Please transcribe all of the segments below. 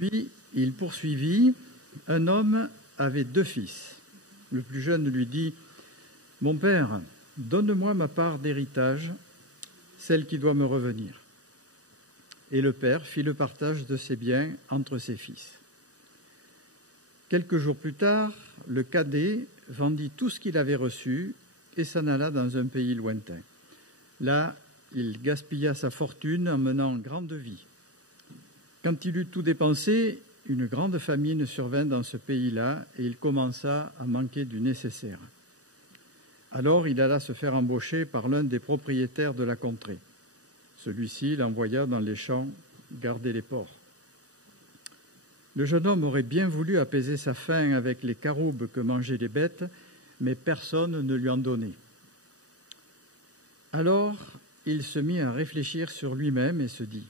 Puis il poursuivit, un homme avait 2 fils. Le plus jeune lui dit, « Mon père, donne-moi ma part d'héritage, celle qui doit me revenir. » Et le père fit le partage de ses biens entre ses fils. Quelques jours plus tard, le cadet vendit tout ce qu'il avait reçu et s'en alla dans un pays lointain. Là, il gaspilla sa fortune en menant grande vie. Quand il eut tout dépensé, une grande famine survint dans ce pays-là et il commença à manquer du nécessaire. Alors il alla se faire embaucher par l'un des propriétaires de la contrée. Celui-ci l'envoya dans les champs garder les porcs. Le jeune homme aurait bien voulu apaiser sa faim avec les caroubes que mangeaient les bêtes, mais personne ne lui en donnait. Alors il se mit à réfléchir sur lui-même et se dit,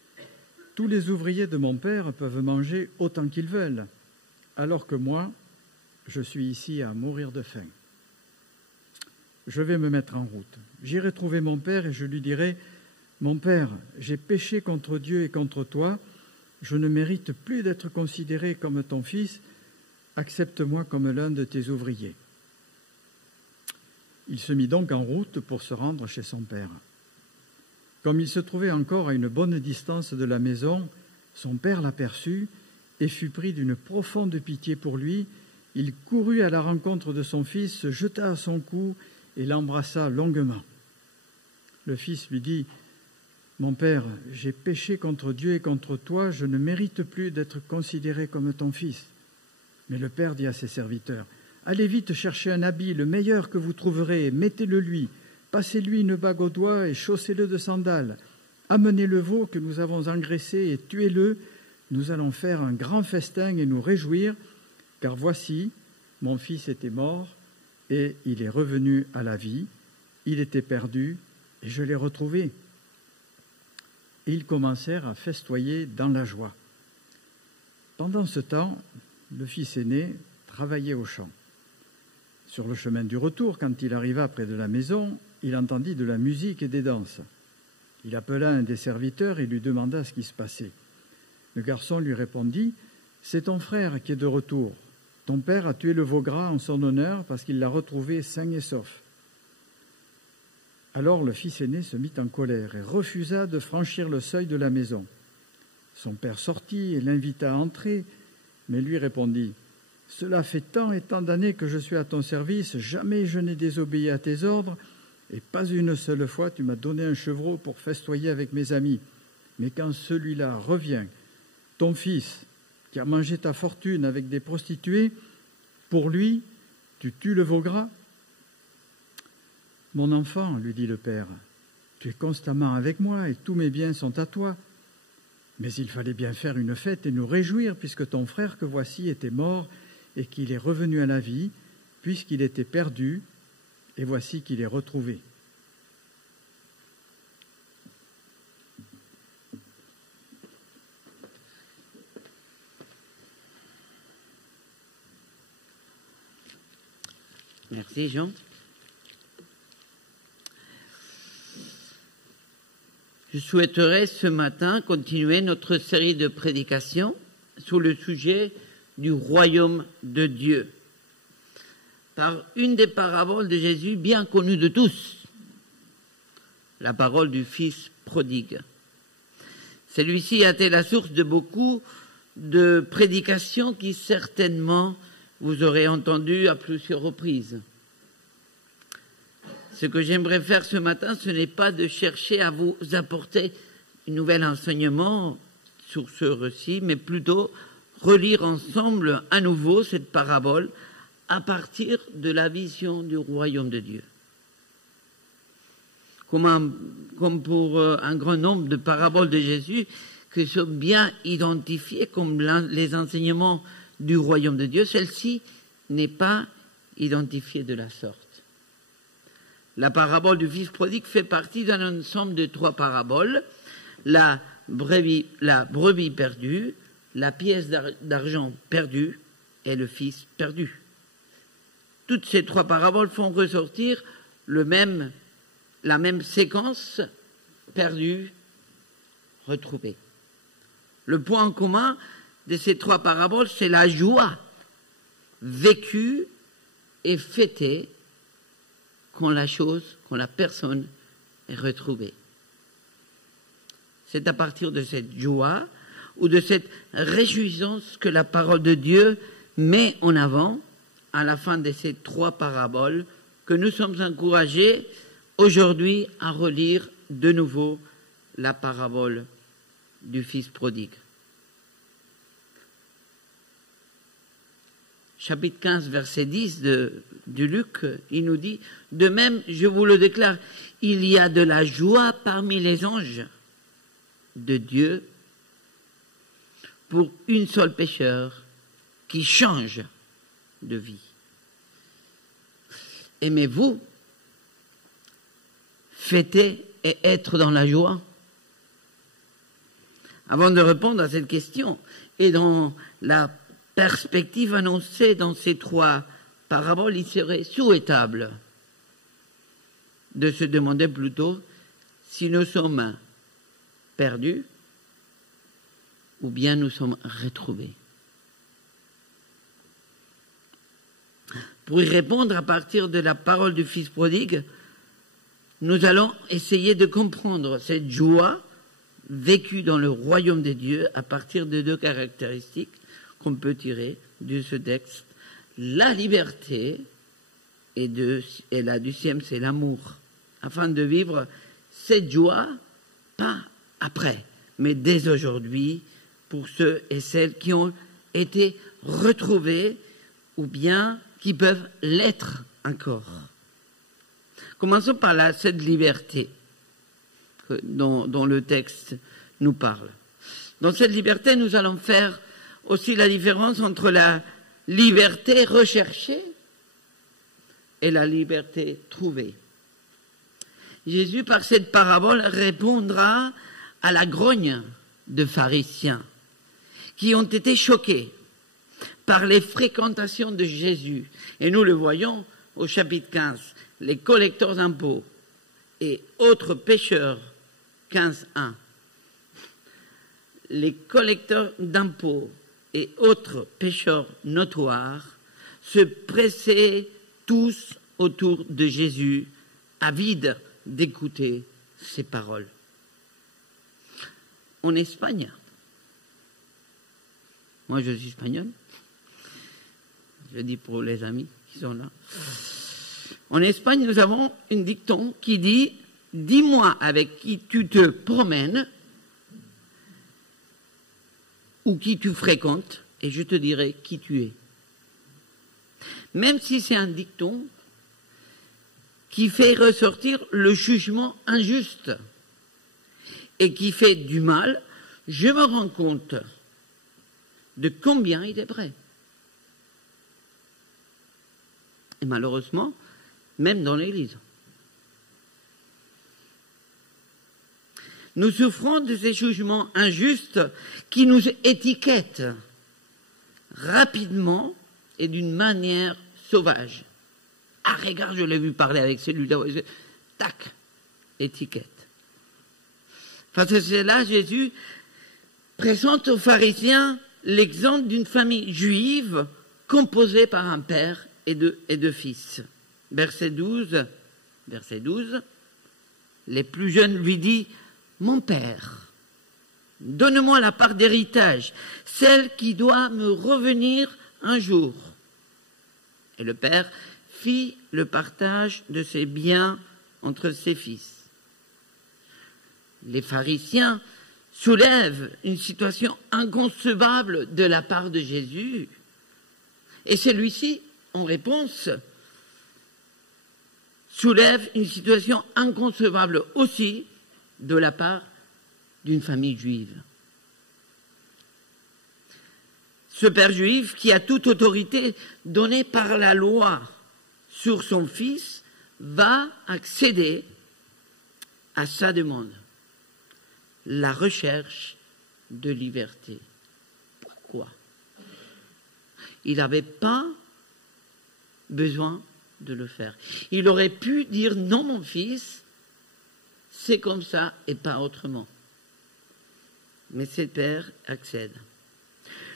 « Tous les ouvriers de mon père peuvent manger autant qu'ils veulent, alors que moi, je suis ici à mourir de faim. Je vais me mettre en route. J'irai trouver mon père et je lui dirai, « Mon père, j'ai péché contre Dieu et contre toi, je ne mérite plus d'être considéré comme ton fils, accepte-moi comme l'un de tes ouvriers. » Il se mit donc en route pour se rendre chez son père. Comme il se trouvait encore à une bonne distance de la maison, son père l'aperçut et fut pris d'une profonde pitié pour lui. Il courut à la rencontre de son fils, se jeta à son cou et l'embrassa longuement. Le fils lui dit, « Mon père, j'ai péché contre Dieu et contre toi, je ne mérite plus d'être considéré comme ton fils. » Mais le père dit à ses serviteurs, « Allez vite chercher un habit, le meilleur que vous trouverez, mettez-le lui, passez-lui une bague au doigt et chaussez-le de sandales. Amenez le veau que nous avons engraissé et tuez-le. Nous allons faire un grand festin et nous réjouir, car voici, mon fils était mort et il est revenu à la vie. Il était perdu et je l'ai retrouvé. » Et ils commencèrent à festoyer dans la joie. Pendant ce temps, le fils aîné travaillait au champ. Sur le chemin du retour, quand il arriva près de la maison, il entendit de la musique et des danses. Il appela un des serviteurs et lui demanda ce qui se passait. Le garçon lui répondit, « C'est ton frère qui est de retour. Ton père a tué le veau gras en son honneur parce qu'il l'a retrouvé sain et sauf. » Alors le fils aîné se mit en colère et refusa de franchir le seuil de la maison. Son père sortit et l'invita à entrer, mais lui répondit, « Cela fait tant et tant d'années que je suis à ton service, jamais je n'ai désobéi à tes ordres, et pas une seule fois tu m'as donné un chevreau pour festoyer avec mes amis. Mais quand celui-là revient, ton fils, qui a mangé ta fortune avec des prostituées, pour lui, tu tues le veau gras ? » « Mon enfant, lui dit le père, tu es constamment avec moi et tous mes biens sont à toi. Mais il fallait bien faire une fête et nous réjouir puisque ton frère que voici était mort et qu'il est revenu à la vie, puisqu'il était perdu et voici qu'il est retrouvé. » Merci Jean. Je souhaiterais ce matin continuer notre série de prédications sur le sujet du royaume de Dieu par une des paraboles de Jésus bien connues de tous, la parole du Fils prodigue. Celui-ci a été la source de beaucoup de prédications qui certainement vous aurez entendues à plusieurs reprises. Ce que j'aimerais faire ce matin, ce n'est pas de chercher à vous apporter un nouvel enseignement sur ce récit, mais plutôt relire ensemble à nouveau cette parabole à partir de la vision du royaume de Dieu. Comme pour un grand nombre de paraboles de Jésus qui sont bien identifiées comme les enseignements du royaume de Dieu, celle-ci n'est pas identifiée de la sorte. La parabole du Fils prodigue fait partie d'un ensemble de 3 paraboles. La brebis perdue, la pièce d'argent perdue et le Fils perdu. Toutes ces 3 paraboles font ressortir la même séquence, perdu, retrouvé. Le point commun de ces trois paraboles, c'est la joie vécue et fêtée quand la personne est retrouvée. C'est à partir de cette joie ou de cette réjouissance que la parole de Dieu met en avant à la fin de ces trois paraboles que nous sommes encouragés aujourd'hui à relire de nouveau la parabole du Fils prodigue. Chapitre 15, verset 10 du Luc, il nous dit « De même, je vous le déclare, il y a de la joie parmi les anges de Dieu pour une seule pécheur qui change de vie. Aimez-vous fêter et être dans la joie ?» Avant de répondre à cette question, et dans la perspective annoncée dans ces trois paraboles, il serait souhaitable de se demander plutôt si nous sommes perdus ou bien nous sommes retrouvés. Pour y répondre à partir de la parole du Fils prodigue, nous allons essayer de comprendre cette joie vécue dans le royaume des dieux à partir de deux caractéristiques qu'on peut tirer de ce texte. La liberté et la deuxième, c'est l'amour. Afin de vivre cette joie, pas après, mais dès aujourd'hui, pour ceux et celles qui ont été retrouvés ou bien qui peuvent l'être encore. Commençons par cette liberté dont le texte nous parle. Dans cette liberté, nous allons faire aussi la différence entre la liberté recherchée et la liberté trouvée. Jésus, par cette parabole, répondra à la grogne de pharisiens qui ont été choqués par les fréquentations de Jésus. Et nous le voyons au chapitre 15, les collecteurs d'impôts et autres pécheurs, 15.1. Les collecteurs d'impôts et autres pécheurs notoires se pressaient tous autour de Jésus, avides d'écouter ses paroles. En Espagne, moi je suis espagnol, je dis pour les amis qui sont là, en Espagne nous avons un dicton qui dit « Dis-moi avec qui tu te promènes ou qui tu fréquentes, et je te dirai qui tu es. » Même si c'est un dicton qui fait ressortir le jugement injuste et qui fait du mal, je me rends compte de combien il est vrai. Et malheureusement, même dans l'Église. Nous souffrons de ces jugements injustes qui nous étiquettent rapidement et d'une manière sauvage. Ah, regarde, je l'ai vu parler avec celui-là. Tac, étiquette. Face à cela, Jésus présente aux pharisiens l'exemple d'une famille juive composée par un père et deux fils. Verset 12, les plus jeunes lui disent « Mon père, donne-moi la part d'héritage, celle qui doit me revenir un jour. » Et le père fit le partage de ses biens entre ses fils. Les pharisiens soulèvent une situation inconcevable de la part de Jésus. Et celui-ci, en réponse, soulève une situation inconcevable aussi de la part d'une famille juive. Ce père juif qui a toute autorité donnée par la loi sur son fils va accéder à sa demande, la recherche de liberté. Pourquoi? Il n'avait pas besoin de le faire. Il aurait pu dire non, mon fils, c'est comme ça et pas autrement. mais ce Père accède.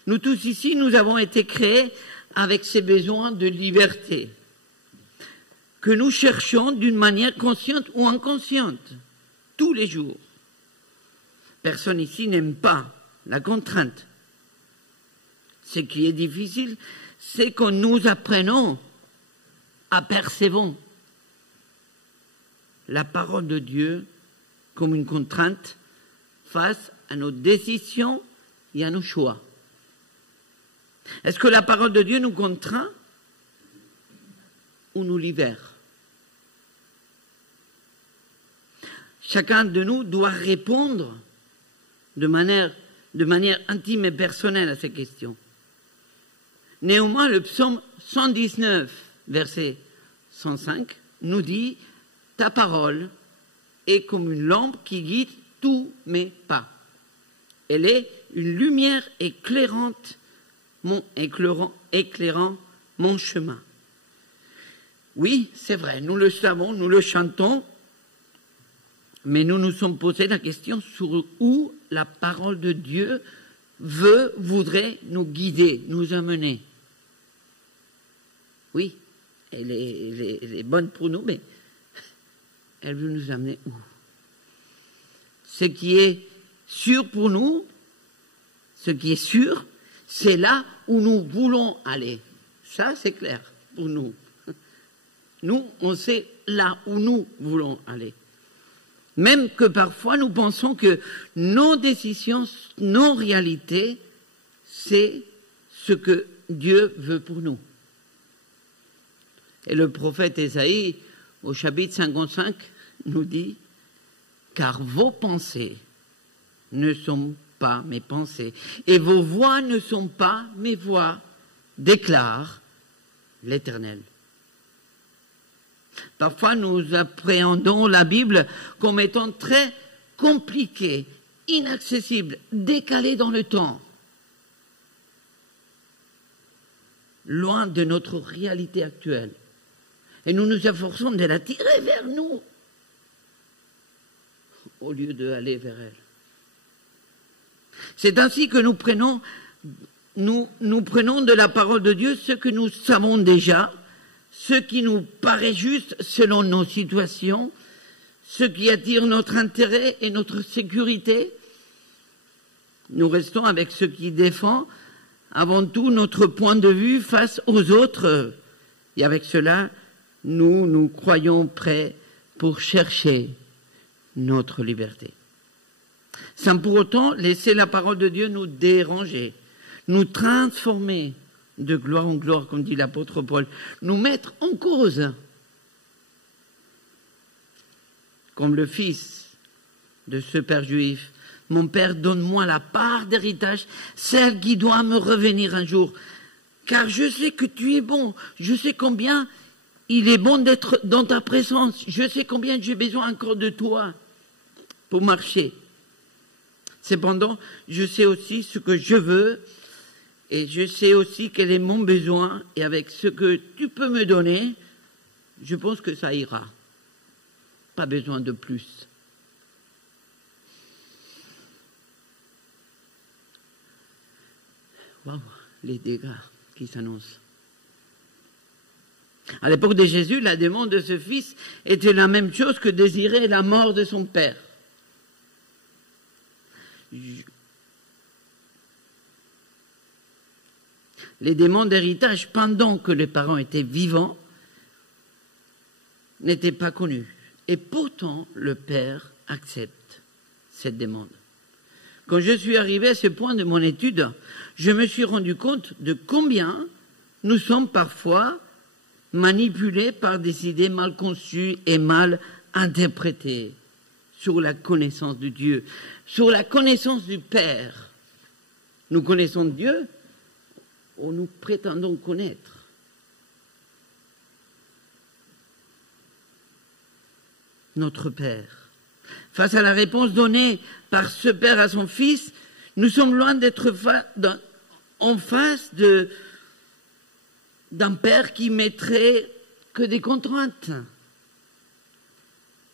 Nous tous ici, nous avons été créés avec ces besoins de liberté que nous cherchons d'une manière consciente ou inconsciente, tous les jours. Personne ici n'aime pas la contrainte. Ce qui est difficile, c'est que nous apprenons à percevoir la parole de Dieu comme une contrainte face à nos décisions et à nos choix. Est-ce que la parole de Dieu nous contraint ou nous libère? Chacun de nous doit répondre de manière intime et personnelle à ces questions. Néanmoins, le psaume 119, verset 105, nous dit « Ta parole est comme une lampe qui guide tous mes pas. Elle est une lumière éclairant mon chemin. » Oui, c'est vrai, nous le savons, nous le chantons, mais nous nous sommes posé la question sur où la parole de Dieu voudrait nous guider, nous amener. Oui, elle est bonne pour nous, mais elle veut nous amener où? Ce qui est sûr pour nous, c'est là où nous voulons aller. Ça, c'est clair pour nous. Nous, on sait là où nous voulons aller. Même que parfois nous pensons que nos décisions, nos réalités, c'est ce que Dieu veut pour nous. Et le prophète Ésaïe, au chapitre 55, nous dit « Car vos pensées ne sont pas mes pensées, et vos voix ne sont pas mes voix, déclare l'Éternel. » Parfois, nous appréhendons la Bible comme étant très compliquée, inaccessible, décalée dans le temps, loin de notre réalité actuelle. Et nous nous efforçons de la tirer vers nous, au lieu d'aller vers elle. C'est ainsi que nous prenons de la parole de Dieu ce que nous savons déjà, ce qui nous paraît juste selon nos situations, ce qui attire notre intérêt et notre sécurité. Nous restons avec ce qui défend avant tout notre point de vue face aux autres. Et avec cela, nous croyons prêts pour chercher notre liberté. Sans pour autant laisser la parole de Dieu nous déranger, nous transformer de gloire en gloire, comme dit l'apôtre Paul, nous mettre en cause. Comme le fils de ce père juif, mon père, donne-moi la part d'héritage, celle qui doit me revenir un jour, car je sais que tu es bon, je sais combien il est bon d'être dans ta présence, je sais combien j'ai besoin encore de toi pour marcher. Cependant, je sais aussi ce que je veux, et je sais aussi quel est mon besoin, et avec ce que tu peux me donner, je pense que ça ira. Pas besoin de plus. Waouh, les dégâts qui s'annoncent. À l'époque de Jésus, la demande de ce fils était la même chose que désirer la mort de son père. Les demandes d'héritage pendant que les parents étaient vivants n'étaient pas connues. Et pourtant, le père accepte cette demande. Quand je suis arrivé à ce point de mon étude, je me suis rendu compte de combien nous sommes parfois manipulés par des idées mal conçues et mal interprétées sur la connaissance de Dieu, sur la connaissance du Père. Nous connaissons Dieu ou nous prétendons connaître. Notre Père. Face à la réponse donnée par ce Père à son Fils, nous sommes loin d'être en face d'un Père qui mettrait que des contraintes.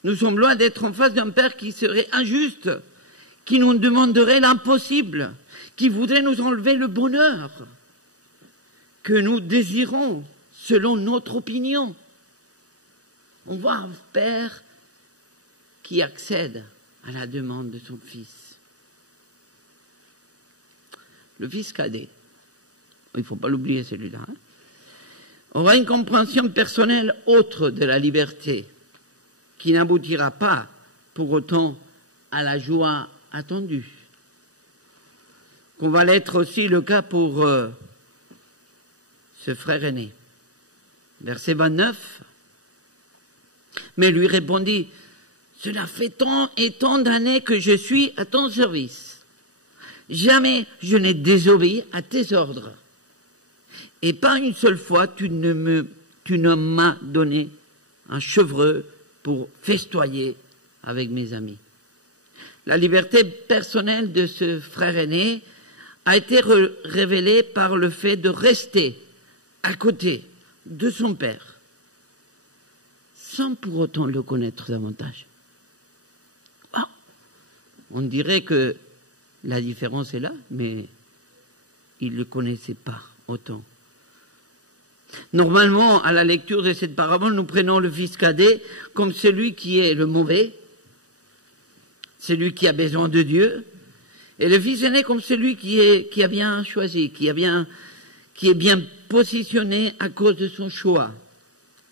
Nous sommes loin d'être en face d'un Père qui serait injuste, qui nous demanderaient l'impossible, qui voudraient nous enlever le bonheur que nous désirons selon notre opinion. On voit un père qui accède à la demande de son fils. Le fils cadet, il ne faut pas l'oublier celui-là, aura une compréhension personnelle autre de la liberté, qui n'aboutira pas pour autant à la joie attendue. Qu'on va l'être aussi le cas pour ce frère aîné. Verset 29. Mais lui répondit, cela fait tant et tant d'années que je suis à ton service. Jamais je n'ai désobéi à tes ordres. Et pas une seule fois tu ne m'as donné un chevreux pour festoyer avec mes amis. La liberté personnelle de ce frère aîné a été révélée par le fait de rester à côté de son père, sans pour autant le connaître davantage. Ah, on dirait que la différence est là, mais il ne le connaissait pas autant. Normalement, à la lecture de cette parabole, nous prenons le fils cadet comme celui qui est le mauvais, celui qui a besoin de Dieu, et le fils aîné comme celui qui a bien choisi, qui est bien positionné à cause de son choix.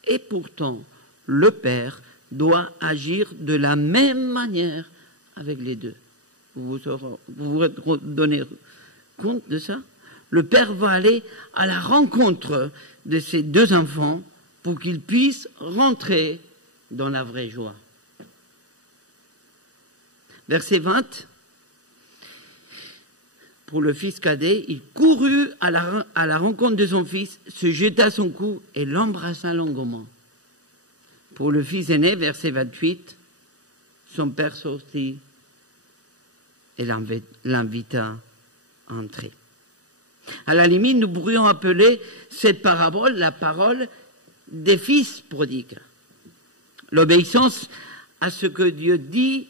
Et pourtant, le père doit agir de la même manière avec les deux. Vous vous donnez compte de ça? Le père va aller à la rencontre de ces deux enfants pour qu'ils puissent rentrer dans la vraie joie. Verset 20. Pour le fils cadet, il courut à la rencontre de son fils, se jeta à son cou et l'embrassa longuement. Pour le fils aîné, verset 28, son père sortit et l'invita à entrer. À la limite, nous pourrions appeler cette parabole la parole des fils prodigues. L'obéissance à ce que Dieu dit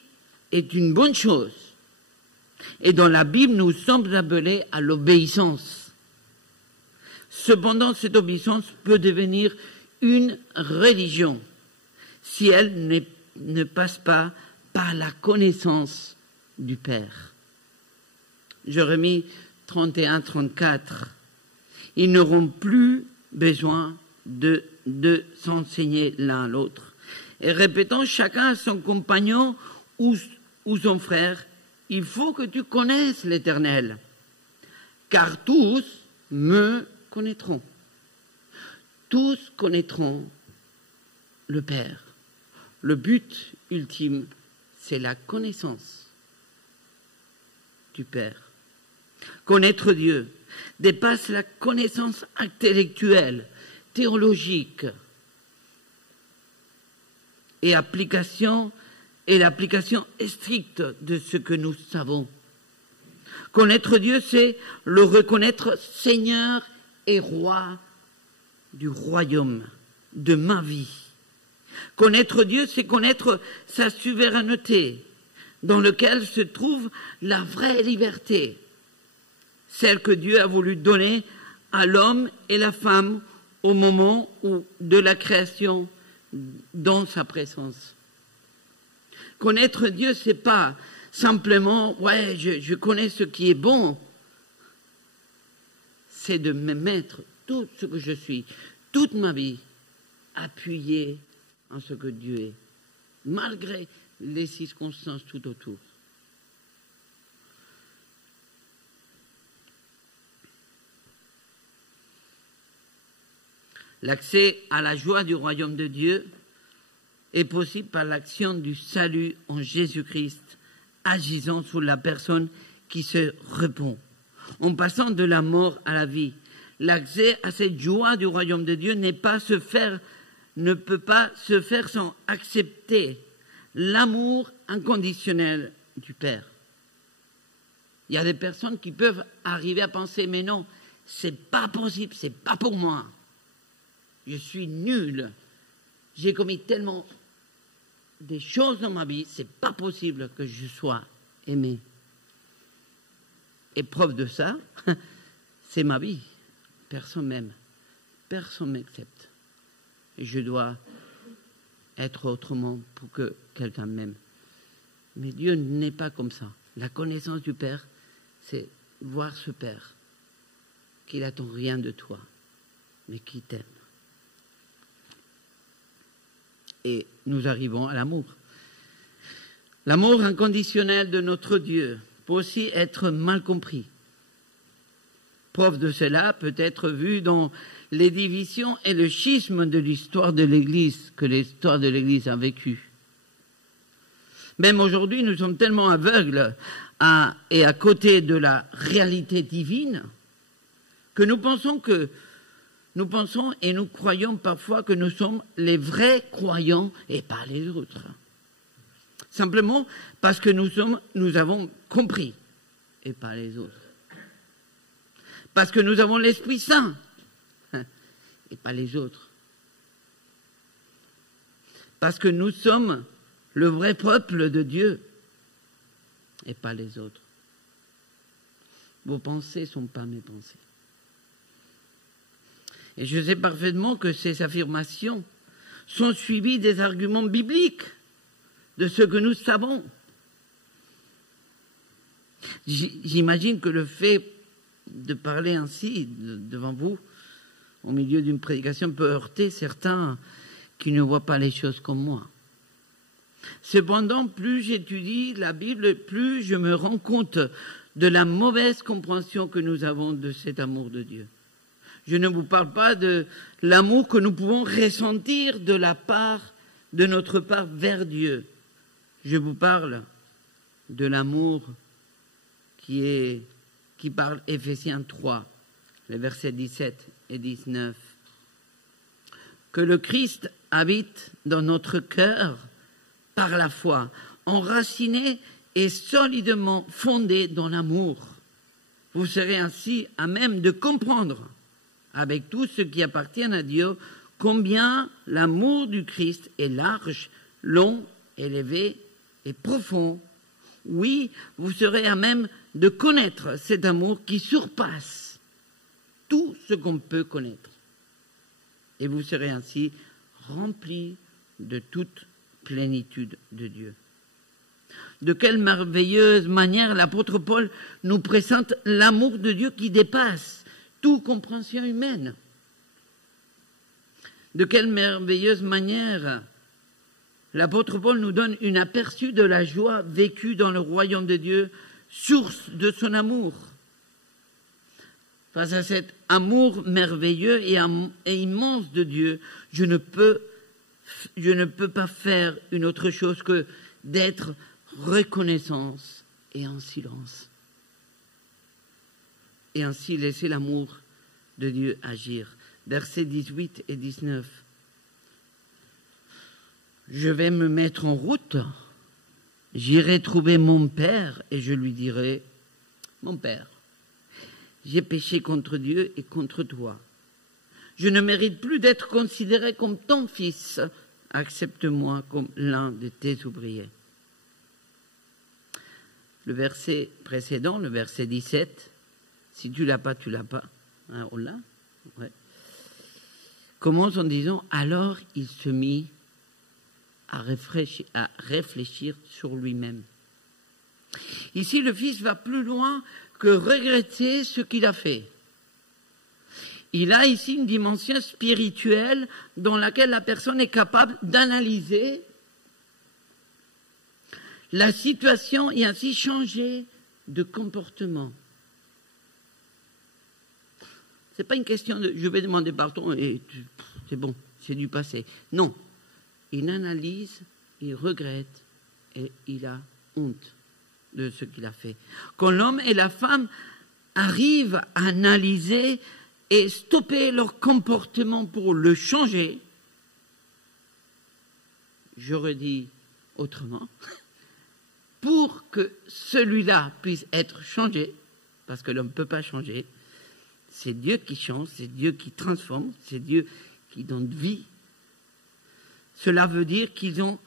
est une bonne chose. Et dans la Bible, nous sommes appelés à l'obéissance. Cependant, cette obéissance peut devenir une religion si elle ne passe pas par la connaissance du Père. Jérémie 31-34. Ils n'auront plus besoin de s'enseigner l'un à l'autre. Et répétant chacun à son compagnon ou son frère, il faut que tu connaisses l'Éternel, car tous me connaîtront. Tous connaîtront le Père. Le but ultime, c'est la connaissance du Père. Connaître Dieu dépasse la connaissance intellectuelle, théologique et l'application stricte de ce que nous savons. Connaître Dieu, c'est le reconnaître Seigneur et Roi du royaume, de ma vie. Connaître Dieu, c'est connaître sa souveraineté, dans laquelle se trouve la vraie liberté, celle que Dieu a voulu donner à l'homme et la femme au moment de la création dans sa présence. Connaître Dieu, c'est pas simplement, je connais ce qui est bon. C'est de me mettre tout ce que je suis, toute ma vie, appuyé en ce que Dieu est, malgré les circonstances tout autour. L'accès à la joie du royaume de Dieu est possible par l'action du salut en Jésus-Christ, agissant sur la personne qui se répand. En passant de la mort à la vie, l'accès à cette joie du royaume de Dieu ne peut pas se faire sans accepter l'amour inconditionnel du Père. Il y a des personnes qui peuvent arriver à penser, mais non, c'est pas possible, c'est pas pour moi. Je suis nul. J'ai commis tellement des choses dans ma vie, c'est pas possible que je sois aimé. Et preuve de ça, c'est ma vie. Personne m'aime. Personne m'accepte. Et je dois être autrement pour que quelqu'un m'aime. Mais Dieu n'est pas comme ça. La connaissance du Père, c'est voir ce Père qui n'attend rien de toi, mais qui t'aime. Et nous arrivons à l'amour. L'amour inconditionnel de notre Dieu peut aussi être mal compris. Preuve de cela peut être vue dans les divisions et le schisme de l'histoire de l'Église, que l'histoire de l'Église a vécu. Même aujourd'hui, nous sommes tellement aveugles et à côté de la réalité divine que nous pensons et nous croyons parfois que nous sommes les vrais croyants et pas les autres. Simplement parce que nous avons compris et pas les autres. Parce que nous avons l'Esprit Saint et pas les autres. Parce que nous sommes le vrai peuple de Dieu et pas les autres. Vos pensées ne sont pas mes pensées. Et je sais parfaitement que ces affirmations sont suivies des arguments bibliques, de ce que nous savons. J'imagine que le fait de parler ainsi devant vous, au milieu d'une prédication, peut heurter certains qui ne voient pas les choses comme moi. Cependant, plus j'étudie la Bible, plus je me rends compte de la mauvaise compréhension que nous avons de cet amour de Dieu. Je ne vous parle pas de l'amour que nous pouvons ressentir de notre part vers Dieu. Je vous parle de l'amour qui parle Éphésiens 3, les versets 17 et 19. Que le Christ habite dans notre cœur par la foi, enraciné et solidement fondé dans l'amour. Vous serez ainsi à même de comprendre, avec tout ce qui appartient à Dieu, combien l'amour du Christ est large, long, élevé et profond. Oui, vous serez à même de connaître cet amour qui surpasse tout ce qu'on peut connaître. Et vous serez ainsi remplis de toute plénitude de Dieu. De quelle merveilleuse manière l'apôtre Paul nous présente l'amour de Dieu qui dépasse toute compréhension humaine. De quelle merveilleuse manière l'apôtre Paul nous donne un aperçu de la joie vécue dans le royaume de Dieu, source de son amour. Face à cet amour merveilleux et immense de Dieu, je ne peux pas faire une autre chose que d'être reconnaissance et en silence. Et ainsi laisser l'amour de Dieu agir. Versets 18 et 19. Je vais me mettre en route, j'irai trouver mon père et je lui dirai, mon père, j'ai péché contre Dieu et contre toi. Je ne mérite plus d'être considéré comme ton fils. Accepte-moi comme l'un de tes ouvriers. Le verset précédent, le verset 17, si tu l'as pas, tu l'as pas. Hein, on l'a, ouais. Commence en disant, alors il se mit à réfléchir sur lui-même. Ici, le Fils va plus loin que regretter ce qu'il a fait. Il a ici une dimension spirituelle dans laquelle la personne est capable d'analyser la situation et ainsi changer de comportement. Ce n'est pas une question de je vais demander pardon et c'est bon, c'est du passé. Non. Il analyse, il regrette et il a honte de ce qu'il a fait. Quand l'homme et la femme arrivent à analyser et stopper leur comportement pour le changer, je redis autrement, pour que celui-là puisse être changé, parce que l'homme ne peut pas changer, c'est Dieu qui change, c'est Dieu qui transforme, c'est Dieu qui donne vie. Cela veut dire qu'ils ont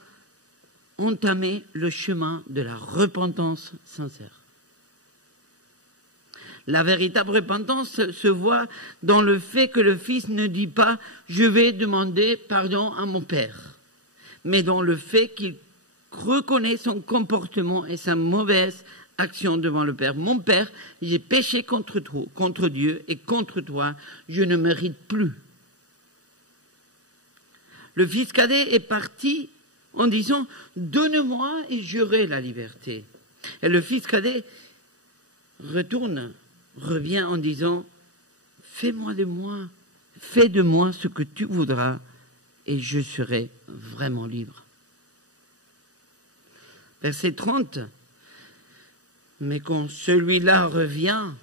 entamé le chemin de la repentance sincère. La véritable repentance se voit dans le fait que le Fils ne dit pas « je vais demander pardon à mon Père », mais dans le fait qu'il reconnaît son comportement et sa mauvaise action devant le Père. « Mon Père, j'ai péché contre toi, contre Dieu et contre toi, je ne mérite plus. » Le fils cadet est parti en disant « donne-moi et j'aurai la liberté ». Et le fils cadet revient en disant « fais de moi ce que tu voudras et je serai vraiment libre. » Verset 30. Mais quand celui-là revient,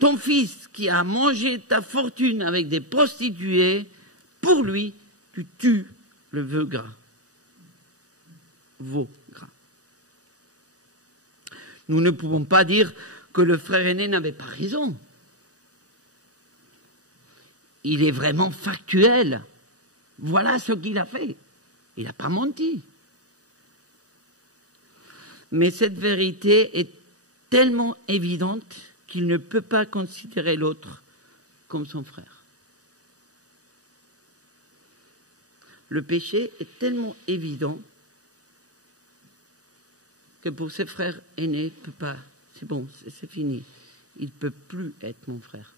ton fils qui a mangé ta fortune avec des prostituées, pour lui, tu tues le veau gras. Nous ne pouvons pas dire que le frère aîné n'avait pas raison. Il est vraiment factuel. Voilà ce qu'il a fait. Il n'a pas menti. Mais cette vérité est tellement évidente qu'il ne peut pas considérer l'autre comme son frère. Le péché est tellement évident que pour ses frères aînés, il ne peut pas. C'est bon, c'est fini. Il ne peut plus être mon frère.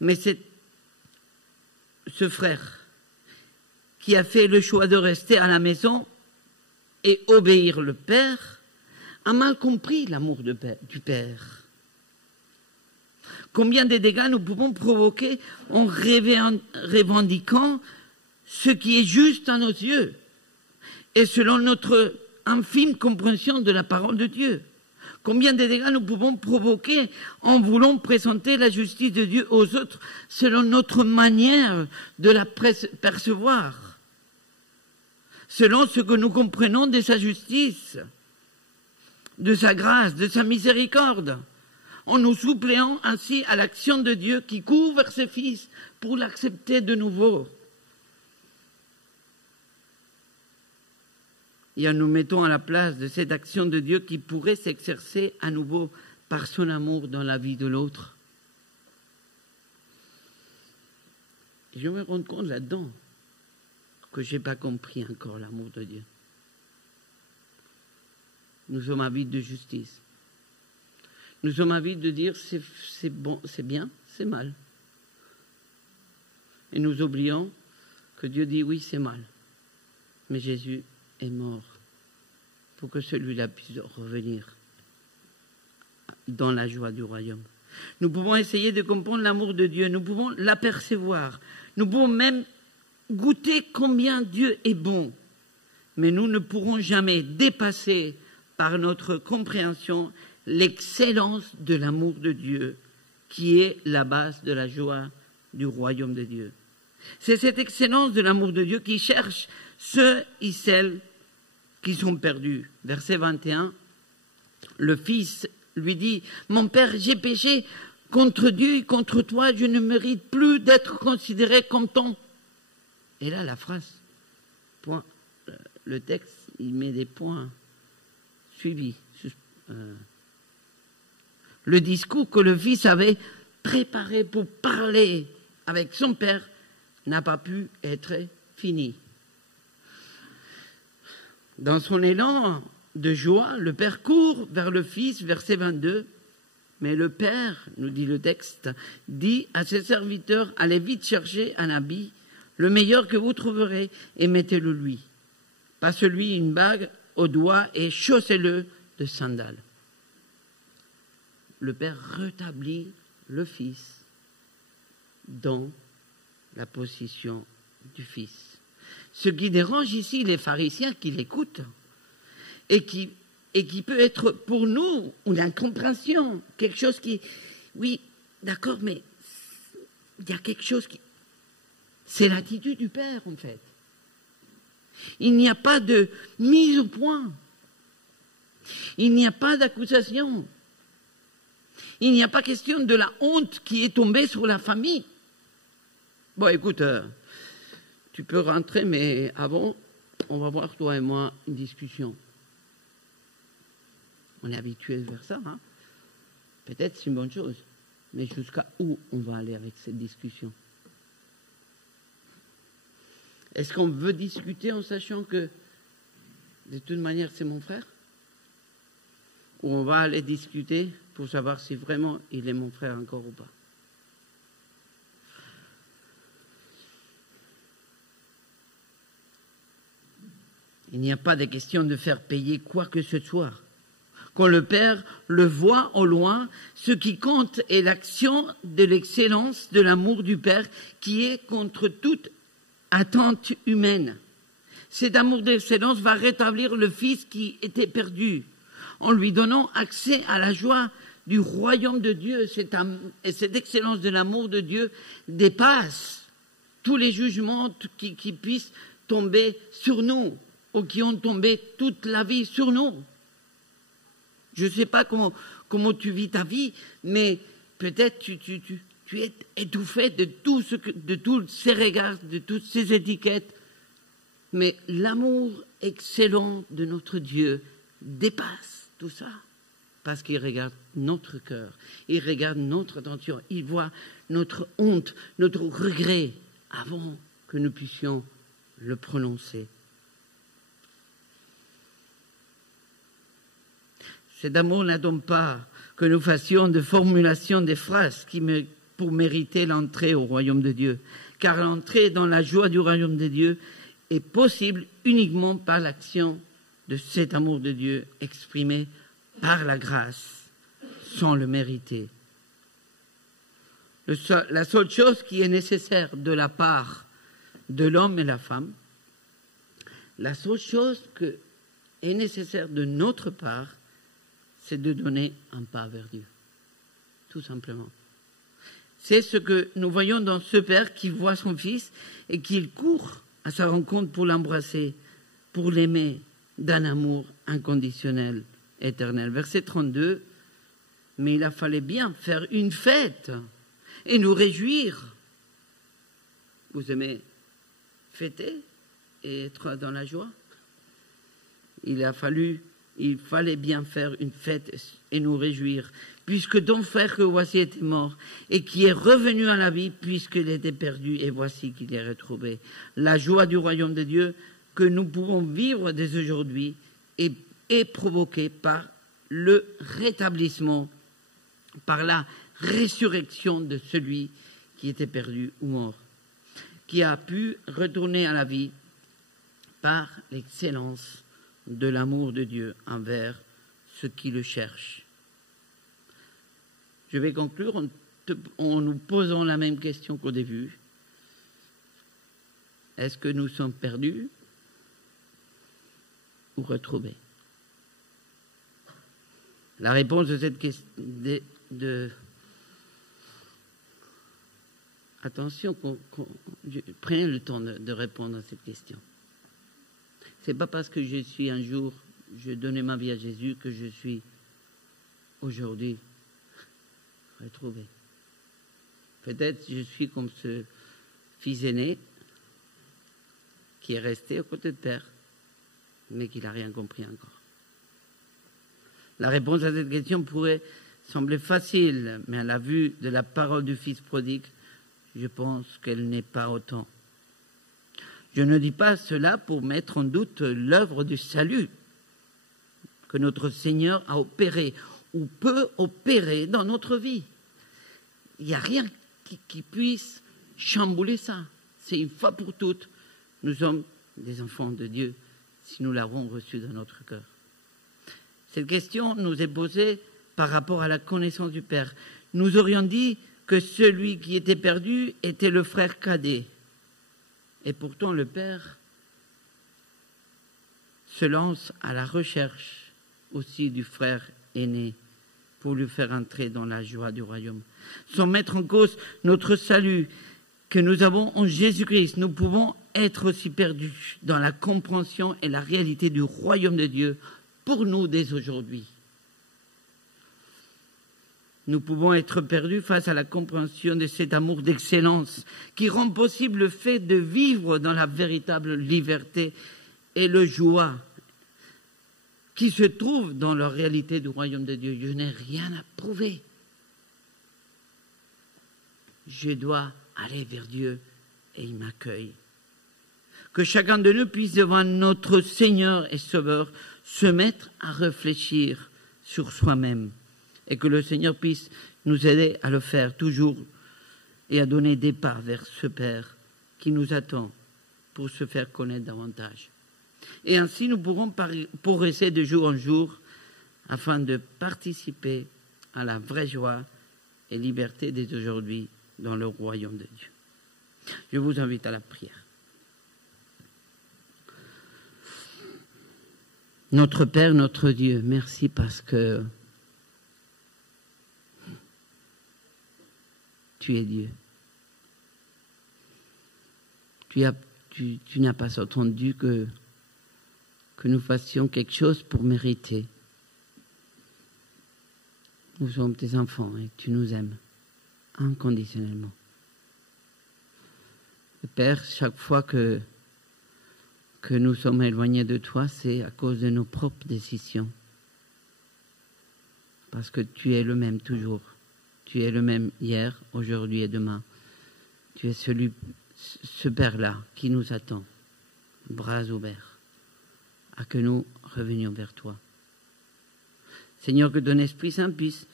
Mais c'est ce frère qui a fait le choix de rester à la maison et obéir le Père a mal compris l'amour du Père. Combien de dégâts nous pouvons provoquer en revendiquant ce qui est juste à nos yeux et selon notre infime compréhension de la parole de Dieu. Combien de dégâts nous pouvons provoquer en voulant présenter la justice de Dieu aux autres selon notre manière de la percevoir, selon ce que nous comprenons de sa justice, de sa grâce, de sa miséricorde, en nous suppléant ainsi à l'action de Dieu qui court vers ses fils pour l'accepter de nouveau. Et en nous mettant à la place de cette action de Dieu qui pourrait s'exercer à nouveau par son amour dans la vie de l'autre. Je me rends compte là-dedans que je n'ai pas compris encore l'amour de Dieu. Nous sommes avides de justice. Nous sommes avides de dire c'est bon, c'est bien, c'est mal. Et nous oublions que Dieu dit oui, c'est mal. Mais Jésus est mort pour que celui-là puisse revenir dans la joie du royaume. Nous pouvons essayer de comprendre l'amour de Dieu, nous pouvons l'apercevoir, nous pouvons même goûter combien Dieu est bon, mais nous ne pourrons jamais dépasser par notre compréhension l'excellence de l'amour de Dieu, qui est la base de la joie du royaume de Dieu. C'est cette excellence de l'amour de Dieu qui cherche ceux et celles qui sont perdus. Verset 21, le fils lui dit « Mon père, j'ai péché contre Dieu et contre toi, je ne mérite plus d'être considéré comme ton. » Et là, la phrase, point, le texte, il met des points suivis. Le discours que le fils avait préparé pour parler avec son père n'a pas pu être fini. Dans son élan de joie, le père court vers le fils, verset 22. Mais le père, nous dit le texte, dit à ses serviteurs, allez vite chercher un habit, le meilleur que vous trouverez, et mettez-le lui. Passe-lui une bague au doigt et chaussez-le de sandales. Le père rétablit le fils dans la position du fils. Ce qui dérange ici les pharisiens qui l'écoutent et qui peut être pour nous une incompréhension, quelque chose qui, oui, d'accord, mais il y a quelque chose qui... C'est l'attitude du Père, en fait. Il n'y a pas de mise au point. Il n'y a pas d'accusation. Il n'y a pas question de la honte qui est tombée sur la famille. Bon, écoute, tu peux rentrer, mais avant, on va voir, toi et moi, une discussion. On est habitué vers ça. Hein. Peut-être c'est une bonne chose. Mais jusqu'à où on va aller avec cette discussion? Est-ce qu'on veut discuter en sachant que de toute manière c'est mon frère? Ou on va aller discuter pour savoir si vraiment il est mon frère encore ou pas? Il n'y a pas de question de faire payer quoi que ce soit. Quand le Père le voit au loin, ce qui compte est l'action de l'excellence de l'amour du Père qui est contre toute attente humaine. Cet amour d'excellence va rétablir le Fils qui était perdu en lui donnant accès à la joie du royaume de Dieu. Cette excellence de l'amour de Dieu dépasse tous les jugements qui puissent tomber sur nous ou qui ont tombé toute la vie sur nous. Je ne sais pas comment tu vis ta vie, mais peut-être tu es étouffé de tous ces regards, de toutes ces étiquettes. Mais l'amour excellent de notre Dieu dépasse tout ça. Parce qu'il regarde notre cœur, il regarde notre attention, il voit notre honte, notre regret, avant que nous puissions le prononcer. Cet amour n'attend pas que nous fassions de formulation des phrases pour mériter l'entrée au royaume de Dieu. Car l'entrée dans la joie du royaume de Dieu est possible uniquement par l'action de cet amour de Dieu exprimé par la grâce, sans le mériter. La seule chose qui est nécessaire de la part de l'homme et la femme, la seule chose qui est nécessaire de notre part, c'est de donner un pas vers Dieu. Tout simplement. C'est ce que nous voyons dans ce Père qui voit son Fils et qui court à sa rencontre pour l'embrasser, pour l'aimer d'un amour inconditionnel, éternel. Verset 32, mais il a fallu bien faire une fête et nous réjouir. Vous aimez fêter et être dans la joie? Il fallait bien faire une fête et nous réjouir, puisque ton frère que voici était mort, et qui est revenu à la vie, puisqu'il était perdu, et voici qu'il est retrouvé. La joie du royaume de Dieu que nous pouvons vivre dès aujourd'hui est provoquée par le rétablissement, par la résurrection de celui qui était perdu ou mort, qui a pu retourner à la vie par l'excellence de l'amour de Dieu envers ceux qui le cherchent. Je vais conclure en nous posant la même question qu'au début. Est-ce que nous sommes perdus ou retrouvés? La réponse de cette question... Attention, prenez le temps de répondre à cette question. Ce n'est pas parce que j'ai donné ma vie à Jésus que je suis aujourd'hui retrouvé. Peut-être je suis comme ce fils aîné qui est resté au côté de Père, mais qui n'a rien compris encore. La réponse à cette question pourrait sembler facile, mais à la vue de la parole du Fils prodigue, je pense qu'elle n'est pas autant. Je ne dis pas cela pour mettre en doute l'œuvre du salut que notre Seigneur a opéré ou peut opérer dans notre vie. Il n'y a rien qui puisse chambouler ça. C'est une fois pour toutes. Nous sommes des enfants de Dieu si nous l'avons reçu dans notre cœur. Cette question nous est posée par rapport à la connaissance du Père. Nous aurions dit que celui qui était perdu était le frère cadet. Et pourtant, le Père se lance à la recherche aussi du frère aîné pour lui faire entrer dans la joie du royaume. Sans mettre en cause notre salut que nous avons en Jésus-Christ, nous pouvons être aussi perdus dans la compréhension et la réalité du royaume de Dieu pour nous dès aujourd'hui. Nous pouvons être perdus face à la compréhension de cet amour d'excellence qui rend possible le fait de vivre dans la véritable liberté et le joie qui se trouvent dans la réalité du royaume de Dieu. Je n'ai rien à prouver. Je dois aller vers Dieu et il m'accueille. Que chacun de nous puisse, devant notre Seigneur et Sauveur, se mettre à réfléchir sur soi-même et que le Seigneur puisse nous aider à le faire toujours et à donner des pas vers ce Père qui nous attend pour se faire connaître davantage. Et ainsi, nous pourrons progresser de jour en jour afin de participer à la vraie joie et liberté dès aujourd'hui dans le royaume de Dieu. Je vous invite à la prière. Notre Père, notre Dieu, merci parce que tu es Dieu. Tu n'as pas attendu que nous fassions quelque chose pour mériter. Nous sommes tes enfants et tu nous aimes inconditionnellement. Et Père, chaque fois que nous sommes éloignés de toi, c'est à cause de nos propres décisions. Parce que tu es le même toujours. Tu es le même hier, aujourd'hui et demain. Tu es ce Père-là qui nous attend, bras ouverts, à que nous revenions vers toi. Seigneur, que ton Esprit Saint puisse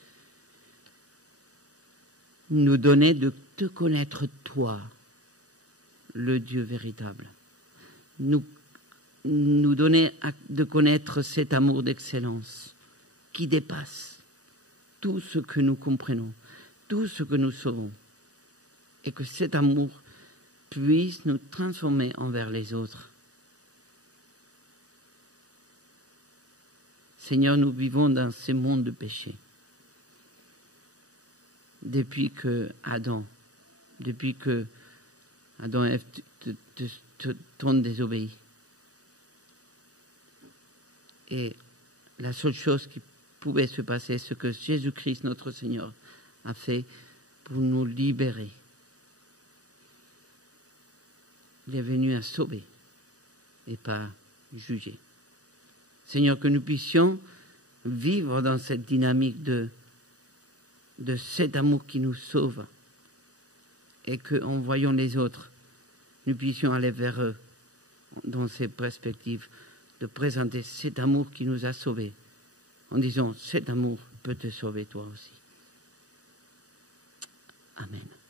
nous donner de te connaître toi, le Dieu véritable. Nous donner de connaître cet amour d'excellence qui dépasse tout ce que nous comprenons, tout ce que nous savons. Et que cet amour puisse nous transformer envers les autres. Seigneur, nous vivons dans ce monde de péché. Depuis que Adam et Ève t'ont désobéi. Et la seule chose qui pouvait se passer, c'est que Jésus-Christ, notre Seigneur, a fait pour nous libérer. Il est venu à sauver et pas juger. Seigneur, que nous puissions vivre dans cette dynamique de cet amour qui nous sauve et qu'en voyant les autres, nous puissions aller vers eux dans ces perspectives de présenter cet amour qui nous a sauvés en disant cet amour peut te sauver toi aussi. Amen.